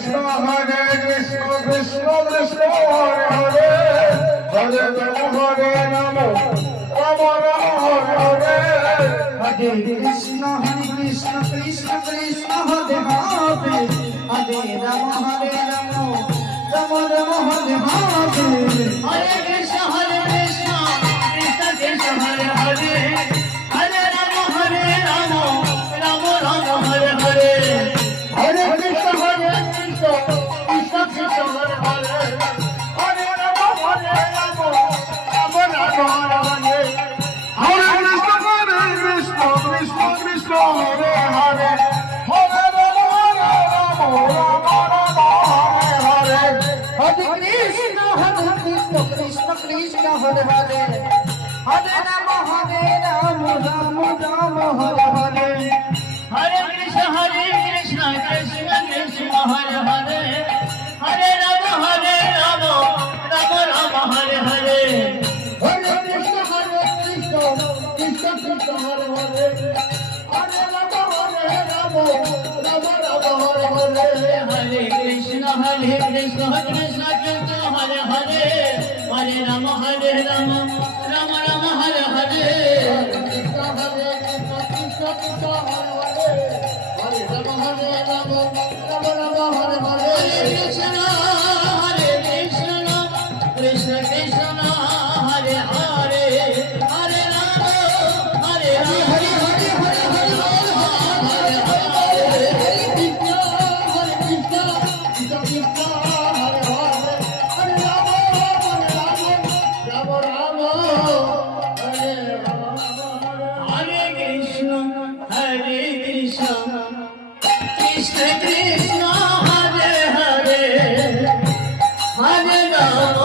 Krishna Krishna Hare Hare Hare Ram Hare Ram Ram Ram Hare Hare Hare Krishna Krishna Krishna Hare Hare Hare Ram Ram Ram Hare Hare Hare Krishna Krishna Krishna Hare Hare Hare Ram Ram Ram Hare Hare Hare Krishna Krishna Krishna Hare Hare Hare Ram Ram Ram Ram Hare Hare Hare Krishna Krishna Krishna Hare Hare Hare Ram Ram Ram Hare Hare Hare Krishna Krishna Krishna Hare Hare Hare Ram Ram Ram Hare Hare Hare Krishna Krishna Krishna Hare Hare Hare Ram Ram Ram Hare Hare Hare Krishna Krishna Krishna Krishna Hare Hare Hare Ram Ram Ram Hare Hare Hare Krishna Krishna Krishna Hare Hare Hare Ram Ram Ram Hare Hare Krishna Krishna Krishna Hare Hare Hare Ram Ram Ram Hare Hare Krishna Krishna Krishna Hare Hare Hare Ram Hare Ram Hare Hare Hare Hare Hare Hare Krishna Krishna Krishna Hare Hare Hare Ram Ram Ram Hare Hare Krishna Krishna Krishna Hare Hare Hare Ram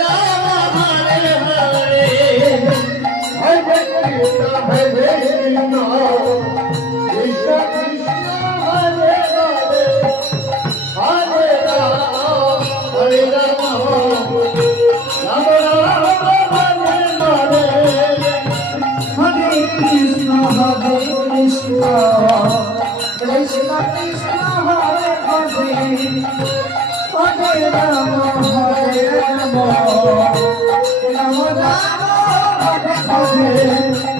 Ram Ram Hare Hare Hare Krishna Krishna Krishna Hare Hare Hare Ram Hare Ram Ram Ram Hare Hare Hare Krishna Krishna Krishna Krishna Hare Hare Hare Ram Ram Ram Hare Hare